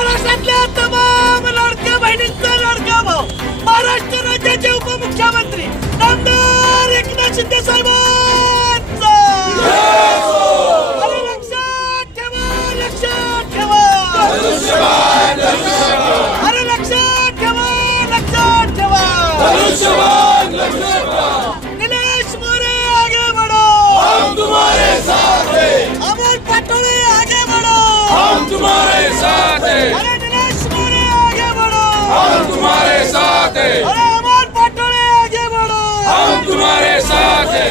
महाराष्ट्रातल्या तमाम लाडक्या बहिणींचा लाडका भाऊ. महाराष्ट्र राज्याचे उपमुख्यमंत्री आमदार एकनाथ शिंदे साहेब लक्षात ठेवा लक्षात ठेवा. बढो. अमोल पाटोळे तुम्हारे साथ हैं। अरे दिनेश मोरे आगे बढ़ो। हम तुम्हारे साथ हैं। अरे अमोल पटोले आगे बढ़ो। हम तुम्हारे साथ हैं।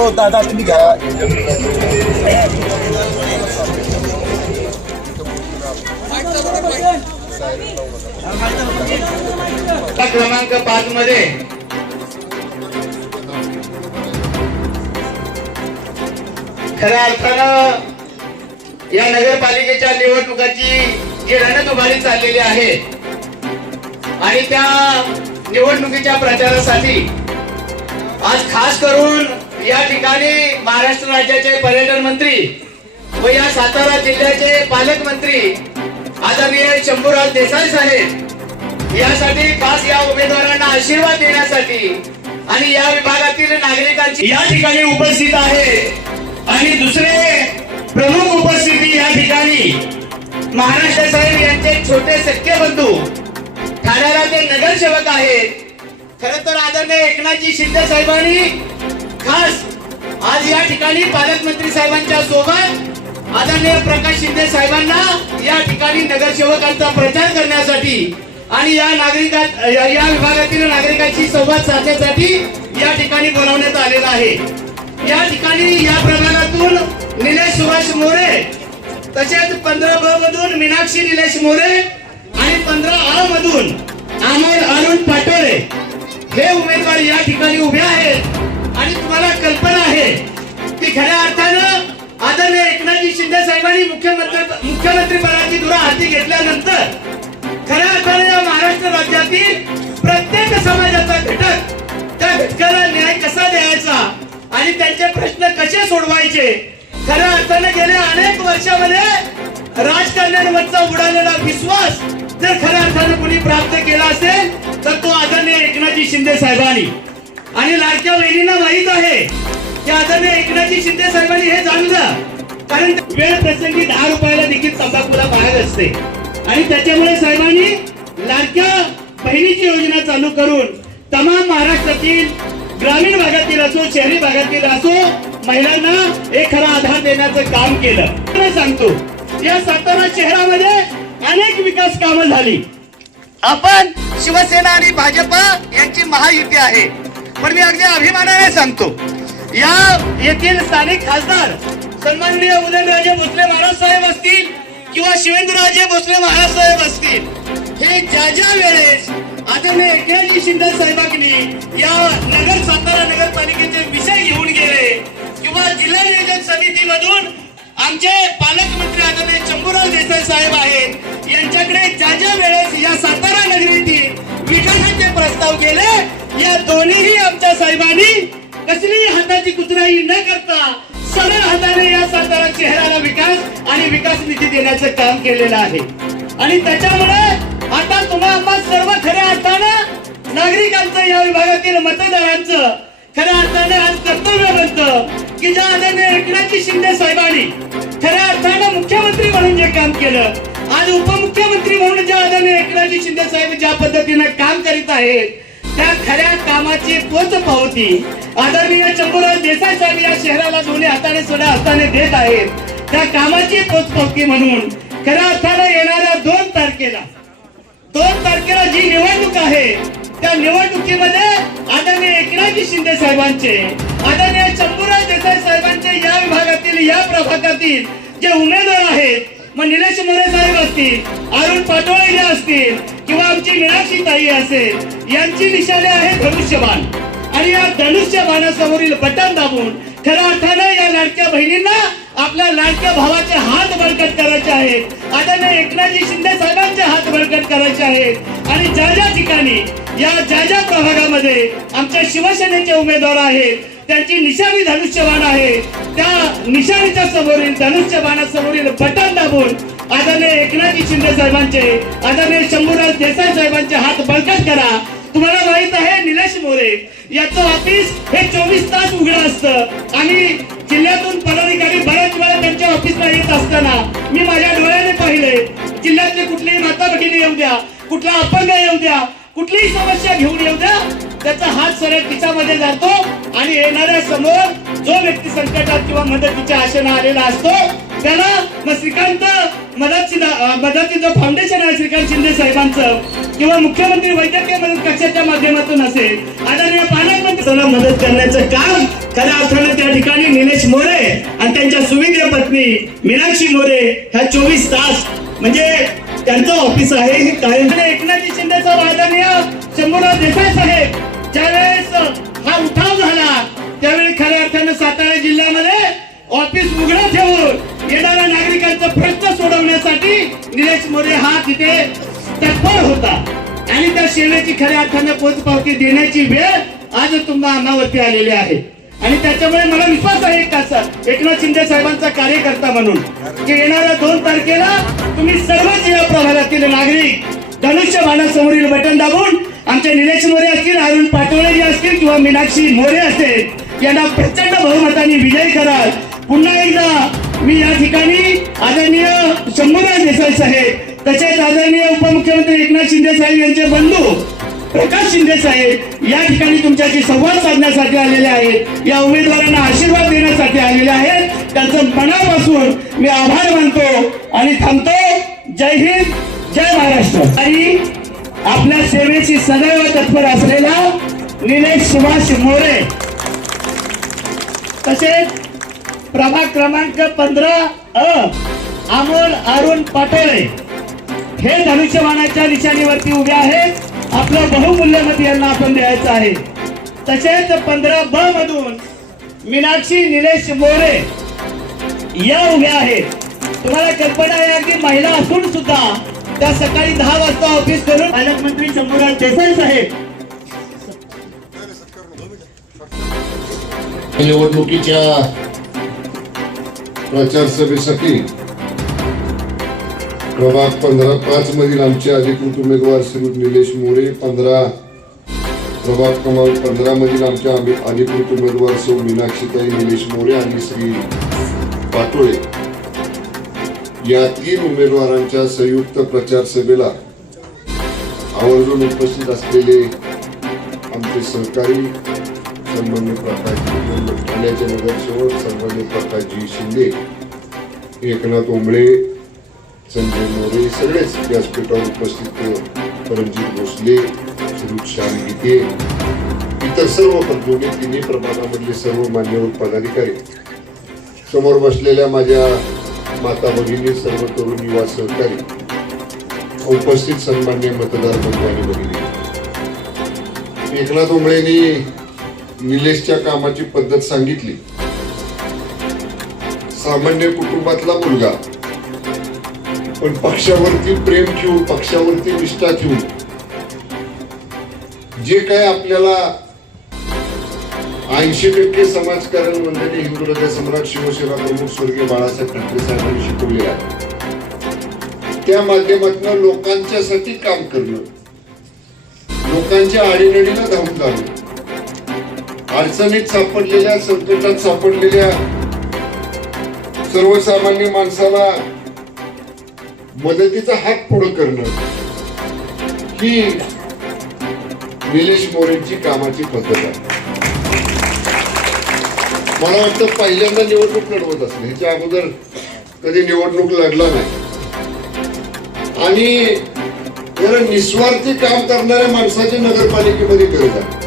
हो दादा तुम्ही घ्या क्रमांक पाच मध्ये खऱ्या अर्थानं या नगरपालिकेच्या निवडणुकाची जी रणतुभारी चाललेली आहे आणि त्या निवडणुकीच्या प्रचारासाठी आज खास करून या ठिकाणी महाराष्ट्र राज्याचे पर्यटन मंत्री व या सातारा जिल्ह्याचे पालकमंत्री आदरणीय शंभूराज देसाई साहेब यासाठी खास या उमेदवारांना आशीर्वाद देण्यासाठी आणि या विभागातील नागरिकांची या ठिकाणी उपस्थित आहे. आणि दुसरे प्रमुख उपस्थिती या ठिकाणी महाराष्ट्र साहेब यांचे छोटे सख्य बंधू ठाण्याला ते नगरसेवक आहेत. खर तर आदरणीय एकनाथजी शिंदे साहेबांनी खास आज या ठिकाणी पालकमंत्री साहेबांच्या सोबत आदरणीय प्रकाश शिंदे साहेबांना या ठिकाणी नगरसेवकांचा प्रचार करण्यासाठी आणि या नागरिका या विभागातील नागरिकांशी संवाद साधण्यासाठी या ठिकाणी बोलावण्यात आलेला आहे. या ठिकाणी या प्रभागातून निलेश सुभाष मोरे तसेच पंधरा ब मधून मीनाक्षी निलेश मोरे आणि पंधरा अ मधून अमोल अरुण पाटोळे हे उमेदवार या ठिकाणी उभे आहेत. आणि तुम्हाला कल्पना आहे की खऱ्या अर्थानं आदरणीय एकनाथजी शिंदे साहेबांनी मुख्यमंत्री मुख्यमंत्रीपदाची धुरा हाती घेतल्यानंतर खऱ्या अर्थाने या महाराष्ट्र राज्यातील प्रत्येक समाजाचा घटक त्या घटकाला न्याय कसा द्यायचा आणि त्यांचे प्रश्न कसे सोडवायचे? खऱ्या अर्थाने गेल्या अनेक वर्षामध्ये राजकारण्यांवरचा उडालेला विश्वास जर खऱ्या अर्थाने कोणी प्राप्त केला असेल तर तो आदरणीय एकनाथजी शिंदे साहेबांनी. आणि लाडक्या बहिणींना माहीत आहे की आदरणीय एकनाथजी शिंदे साहेबांनी हे जाणलं कारण वेळ प्रसंगी दहा रुपयाला देखील तंबाखूला बाहेर असते. आणि त्याच्यामुळे साहेबांनी लाडक्या बहिणीची योजना चालू करून तमाम महाराष्ट्रातील ग्रामीण भागातील असो शहरी भागातील असो महिलांना एक खरा आधार देण्याचं काम केलं. सांगतो या सातारा शहरामध्ये अनेक विकास कामं झाली. आपण शिवसेना आणि भाजप यांची महायुती आहे. पण मी अगदी अभिमानाने सांगतो. या येथील स्थानिक खासदार सन्माननीय उदयनराजे भोसले महाराज साहेब असतील किंवा शिवेंद्रराजे भोसले महाराज साहेब असतील हे ज्या ज्या वेळेस आदरणीय एकनाथजी शिंदे साहेबांनी या नगर सातारा नगरपालिकेचे विषय घेऊन गेले किंवा जिल्हा नियोजन समितीमधून आमचे पालकमंत्री आदरणीय चंबूराव देसाई साहेब आहेत यांच्याकडे ज्या ज्या वेळेस या सातारा नगरीतील विकासाचे प्रस्ताव गेले या दोन्हीही आमच्या साहेबांनी कसलीही हाताची कुचराई न करता सरळ हाताने या सातारा शहराला विकास आणि विकास निधी देण्याचं काम केलेलं आहे. आणि त्याच्यामुळे आता तुम्हा आम्हा सर्व खऱ्या अर्थानं नागरिकांचं या विभागातील मतदारांचं खऱ्या अर्थाने आज कर्तव्य बनतं की ज्या आदरणीय एकनाथजी शिंदे साहेबांनी खऱ्या अर्थानं मुख्यमंत्री म्हणून जे काम केलं आज उपमुख्यमंत्री म्हणून ज्या आदरणीय एकनाथजी शिंदे साहेब ज्या पद्धतीनं काम करीत आहेत त्या खऱ्या कामाची पोच पावती. आदरणीय शंभूराज देसाई साहेब या शहराला दोन्ही हाताने सोड्या हाताने देत आहेत. त्या कामाची पोच पावती म्हणून खऱ्या अर्थाने येणाऱ्या दोन तारखेला दोन तारखेला जी निवडणूक आहे त्या निवडणुकीमध्ये आदरणीय एकनाथजी शिंदे साहेबांचे आदरणीय शंभूराज देसाई साहेबांचे या विभागातील या प्रभागातील जे उमेदवार आहेत मग निलेश मोरे साहेब असतील अरुण पाटोळे जे असतील किंवा आमची मीनाक्षी ताई असेल यांची निशाणे आहे धनुष्यबाण आणि या धनुष्यबाणासमोरील बटन दाबून खऱ्या अर्थानं या लाडक्या बहिणींना आपल्या लाडक्या भावाचे हात बळकट करायचे आहेत. आदरणीय एकनाथजी शिंदे साहेबांचे हात बळकट करायचे आहेत. आणि ज्या ज्या ठिकाणी या ज्या ज्या प्रभागामध्ये आमच्या शिवसेनेचे उमेदवार आहेत त्यांची निशाणी धनुष्यबाण आहे. त्या निशाणीच्या समोरील धनुष्यबाणा समोरील बटन दाबून आदरणीय एकनाथजी शिंदे साहेबांचे आदरणीय शंभूराज देसाई साहेबांचे हात बळकट करा. तुम्हाला माहीत आहे निलेश मोरे याचं ऑफिस हे चोवीस तास उघडं असतं. आणि जिल्ह्यातून पदाधिकारी बऱ्याच वेळा त्यांच्या ऑफिसला येत असताना मी माझ्या डोळ्याने पाहिले. जिल्ह्यातली कुठलीही माता भगिनी येऊ द्या कुठला अपंग येऊ द्या कुठलीही समस्या घेऊन येऊ द्या त्याचा हात सरळ खिचामध्ये जातो आणि येणाऱ्या समोर जो व्यक्ती संकटात किंवा मदतीच्या आशेनं आलेला असतो त्याला मग श्रीकांत मदत मदतीचं फाउंडेशन आहे श्रीकांत शिंदे साहेबांचं किंवा मुख्यमंत्री वैद्यकीय मदत कक्षाच्या माध्यमातून असेल आदरणीय पालकमंत्री मदत करण्याचं काम खऱ्या अर्थानं त्या ठिकाणी निलेश मोरे आणि त्यांच्या सुविधे पत्नी मीनाक्षी मोरे ह्या चोवीस तास म्हणजे त्यांचं ऑफिस आहे हे एकनाथजी शिंदे साहेब आदरणीय शंभूराव देसाई साहेब ज्यावेळेस हा उठाव झाला त्यावेळी खऱ्या अर्थानं सातारा जिल्ह्यामध्ये ऑफिस उघडं ठेवून येणाऱ्या नागरिकांचा प्रश्न सोडवण्यासाठी निलेश मोरे हा तिथे तत्पर होता. आणि त्या सेवेची खऱ्या अर्थाने पोचपावती देण्याची वेळ आज तुम्हाला अंगावरती आलेली आहे. आणि त्याच्यामुळे मला विश्वास आहे का एकनाथ शिंदे साहेबांचा कार्यकर्ता म्हणून की येणाऱ्या दोन तारखेला तुम्ही सर्वच या प्रभागातील नागरिक धनुष्य बाणासमोरील बटन दाबून आमच्या निलेश मोरे असतील अरुण पाटोळे जे असतील किंवा मीनाक्षी मोरे असतील यांना प्रचंड बहुमताने विजय कराल. पुन्हा एकदा मी या ठिकाणी आदरणीय शंभूराज देसाई साहेब तसेच आदरणीय उपमुख्यमंत्री एकनाथ शिंदे साहेब यांचे बंधू प्रकाश शिंदे साहेब या ठिकाणी तुमच्याशी संवाद साधण्यासाठी आलेले आहेत या उमेदवारांना आशीर्वाद देण्यासाठी आलेले आहेत. त्यांचं मनापासून मी आभार मानतो आणि थांबतो. जय हिंद जय महाराष्ट्र. आणि आपल्या सेवेची सदैव तत्पर असलेला निलेश सुभाष मोरे. तसेच प्रभाग क्रमांक पंधरा अ अमोल अरुण पाटोळे हे धनुष्यबाणाच्या निशाणीवरती उभे आहेत. आपलं बहुमूल्य मत यांना आपण द्यायचं आहे. तसेच पंधरा ब मधून मीनाक्षी निलेश मोरे या उभ्या आहेत. तुम्हाला कल्पना आहे की महिला असून सुद्धा त्या सकाळी दहा वाजता ऑफिस करून पालकमंत्री शंभूराज देसाई साहेब. निवडणुकीच्या प्रचार सभेसाठी प्रभाग पंधरा पाच मधील आमचे अधिकृत उमेदवार श्री निलेश मोरे पंधरा प्रभाग क्रमांक पंधरा मधील आमच्या आम्ही अधिकृत उमेदवार सौ मीनाक्षीताई निलेश मोरे आणि श्री पाटोळे. या तीन उमेदवारांच्या संयुक्त प्रचार सभेला आवर्जून उपस्थित असलेले आमचे सहकारी संबंधित प्रकाशजी ठाण्याचे नगरसेवक सन्मान्य प्रकाशजी शिंदे एकनाथ ओंबळे संजय मोरे सगळेच व्यासपीठावर उपस्थित परमजीत भोसले सुरुज श्याम गीते इतर सर्व दोन्ही तिन्ही प्रभागामधले सर्व मान्यवर पदाधिकारी. समोर बसलेल्या माझ्या माता भगिनी सर्व तरुण युवा सहकारी उपस्थित सन्मान्य मतदार बंधू आणि भगिनी एकनाथ ओंबळेंनी निलेशच्या कामाची पद्धत सांगितली. सामान्य कुटुंबातला मुलगा पण पक्षावरती प्रेम ठेवून पक्षावरती निष्ठा ठेवून जे काय आपल्याला ऐंशी टक्के समाजकारण मंडळी हिंदू हृदय सम्राट शिवसेना प्रमुख स्वर्गीय बाळासाहेब ठाकरे साहेबांनी शिकवली आहे. त्या माध्यमातून लोकांच्यासाठी काम करणं लोकांच्या आडीनडीला धावून जाणं अडचणीत सापडलेल्या संकटात सापडलेल्या सर्वसामान्य माणसाला मदतीचा हात पुढं करणं ही निलेश मोरेंची कामाची पद्धत आहे. मला वाटतं पहिल्यांदा निवडणूक लढवत असेल ह्याच्या अगोदर कधी निवडणूक लढला नाही. आणि जरा निस्वार्थी काम करणाऱ्या माणसाची नगरपालिकेमध्ये गरज आहे.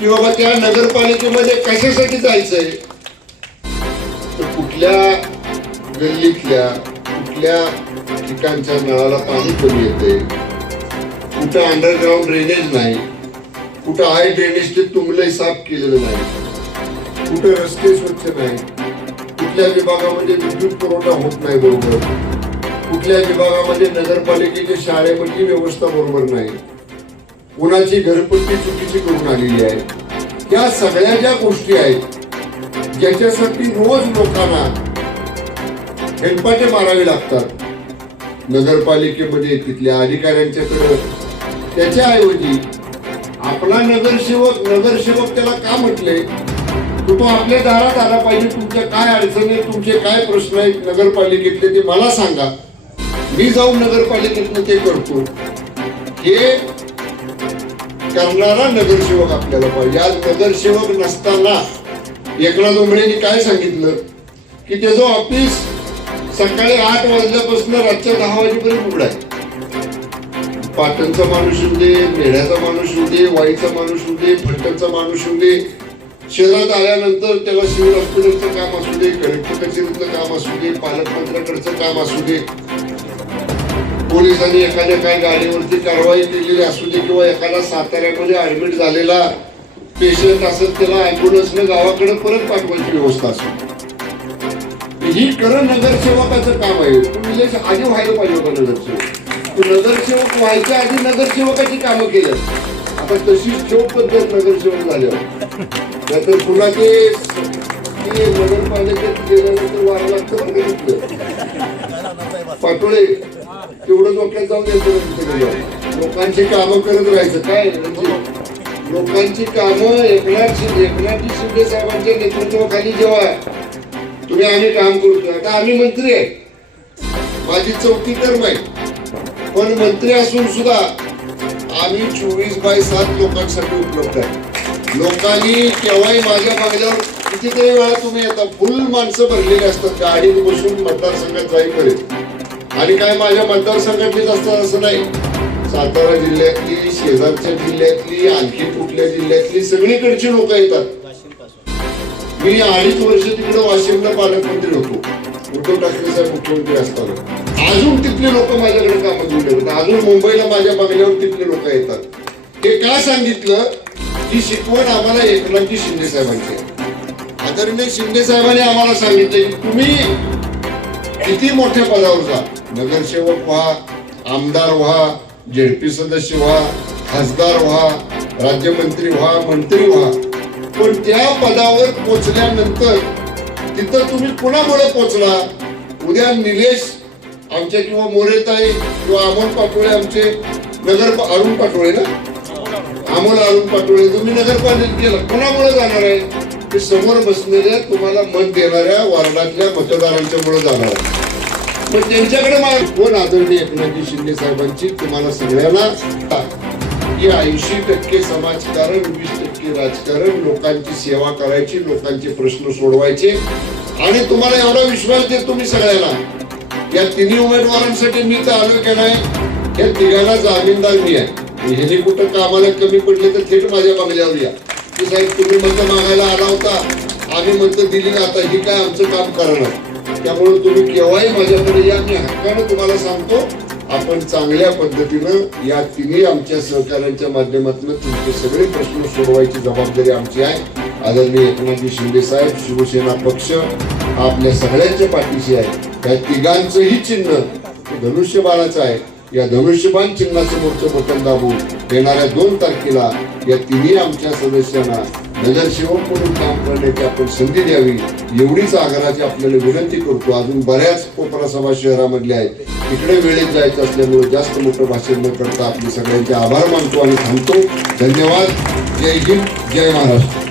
की बाबा त्या नगरपालिकेमध्ये कशासाठी जायचंय? तर कुठल्या गल्लीतल्या कुठल्या ठिकाणच्या नळाला पाणी कमी येते? कुठं अंडरग्राऊंड ड्रेनेज नाही? कुठं आहे ड्रेनेज ते तुंबलंय साफ केलेलं नाही? कुठे रस्ते स्वच्छ नाही. कुठल्या विभागामध्ये विद्युत पुरवठा होत नाही बरोबर. कुठल्या विभागामध्ये नगरपालिकेच्या शाळेमधली व्यवस्था बरोबर नाही. कुणाची घरपट्टी चुकीची करून आलेली आहे. या सगळ्या ज्या गोष्टी आहेत ज्याच्यासाठी रोज लोकांना हेलपाटे मारावे लागतात नगरपालिकेमध्ये तिथल्या अधिकाऱ्यांच्याकडे त्याच्याऐवजी आपला नगरसेवक नगरसेवक त्याला का म्हटले? तो आपल्या दारात आला पाहिजे तुमच्या काय अडचणी आहेत, तुमचे काय प्रश्न आहेत नगरपालिकेतले ते मला सांगा. मी जाऊन नगरपालिकेतनं ते करतो. हे करणारा नगरसेवक आपल्याला पाहिजे. आज नगरसेवक नसताना एकनाथ उमरेंनी काय सांगितलं? की त्याचं ऑफिस सकाळी आठ वाजल्यापासून रातच्या दहा वाजेपर्यंत उघडाय आहे. पाटणचा माणूस येऊ दे मेढ्याचा माणूस येऊ दे वाईचा माणूस येऊ दे फलटणचा माणूस येऊ दे शहरात आल्यानंतर त्याला सिव्हिल हॉस्पिटलचं काम असू दे कलेक्टर कचेरीतलं काम असू दे पालकमंत्र्याकडचं काम असू दे. पोलिसांनी एखाद्या काय गाडीवरती कारवाई केलेली असू दे किंवा एखादा साताऱ्यामध्ये ऍडमिट झालेला पेशंट असत त्याला अँब्युलन्सने गावाकडे परत पाठवायची व्यवस्था असते ही खरं नगरसेवकाचं काम आहे. तुम्ही आधी व्हायला पाहिजे होता नगरसेवक. नगरसेवक व्हायच्या आधी नगरसेवकाची कामं केलं आता तशीच ठेव पद्धत नगरसेवक झाल्यावर. नाहीतर पुन्हा ते ते नगरपालिकेत गेल्यानंतर वारं लागतं बरं घेतलं पाटोळे तेवढं डोक्यात जाऊन येतो लोकांची कामं करत राहायचं. काय म्हणजे? लोकांची कामं एकनाथ शिंदे एकनाथजी शिंदे साहेबांच्या नेतृत्वाखाली जेव्हा तुम्ही आम्ही काम करतोय. आता आम्ही मंत्री आहे. माझी चौथी टर्म आहे. पण मंत्री असून सुद्धा आम्ही चोवीस बाय सात लोकांसाठी उपलब्ध आहे. लोकांनी केव्हाही माझ्या मागल्यावर कितीतरी वेळा तुम्ही येता फुल माणसं भरलेली असतात गाडीत बसून मतदारसंघात जाईपर्यंत आणि काय माझ्या मतदारसंघातलीच असतात असं नाही. सातारा जिल्ह्यातली शेजारच्या जिल्ह्यातली आणखी कुठल्या जिल्ह्यातली सगळीकडची लोक येतात. मी अडीच वर्ष तिकडे वाशिमला पालकमंत्री होतो. उद्धव ठाकरे साहेब मुख्यमंत्री असताना. अजून तिथले लोक माझ्याकडे कामं घेऊन येतात. अजून मुंबईला माझ्या बंगल्यावर तिथले लोक येतात. हे का सांगितलं? ही शिकवण आम्हाला एकनाथजी शिंदे साहेबांची आदरणीय शिंदे साहेबांनी आम्हाला सांगितलं की तुम्ही किती मोठ्या पदावर जा. नगरसेवक व्हा आमदार व्हा जेडपी सदस्य व्हा खासदार व्हा राज्यमंत्री व्हा मंत्री व्हा. पण त्या पदावर पोचल्यानंतर तिथं तुम्ही कुणामुळे पोचला? उद्या निलेश आमचे किंवा मोरेताई किंवा अमोल पाटोळे आमचे नगर अरुण पाटोळे ना? अमोल अरुण पाटोळे तुम्ही नगरपालिकेत गेला कोणामुळे जाणार आहे? ते समोर बसलेल्या तुम्हाला मत देणाऱ्या वार्डातल्या मतदारांच्या मुळे जाणार आहे. मग त्यांच्याकडे मला कोण आदरणीय एकनाथजी शिंदे साहेबांची तुम्हाला सगळ्यांना की ऐंशी टक्के समाजकारण वीस टक्के राजकारण लोकांची सेवा करायची लोकांचे प्रश्न सोडवायचे. आणि तुम्हाला एवढा विश्वास देत तुम्ही सगळ्यांना. या तिन्ही उमेदवारांसाठी मी तर आलो की या तिघांना जामीनदार मी आहे. ह्याने कुठं कामाला कमी पडले तर थेट माझ्या बंगल्यावर या. की साहेब तुम्ही मतं मागायला आला होता. आम्ही म्हणतं दिली ना आता ही काय आमचं काम करणार? त्यामुळे तुम्ही केव्हाही माझ्याकडे या मी हक्कानं तुम्हाला सांगतो आपण चांगल्या पद्धतीनं या तिन्ही आमच्या सहकाऱ्यांच्या माध्यमातून तुमचे सगळे प्रश्न सोडवायची जबाबदारी आमची आहे. आदरणीय एकनाथजी शिंदे साहेब शिवसेना पक्ष आपल्या सगळ्यांच्या पाठीशी आहे. त्या तिघांचंही चिन्ह हे धनुष्यबाणाचं आहे. या धनुष्यबाण चिन्हाचं मोठं बटन दाबून येणाऱ्या दोन तारखेला या तिन्ही आमच्या सदस्यांना नगरसेवक म्हणून काम करण्याची आपण संधी द्यावी एवढीच आग्रहाची आपल्याला विनंती करतो. अजून बऱ्याच कोपरा सभा शहरामधल्या आहेत. तिकडे वेळेत जायचं असल्यामुळे जास्त मोठं भाषण न करता आपले सगळ्यांचे आभार मानतो आणि थांबतो. धन्यवाद. जय हिंद. जय महाराष्ट्र.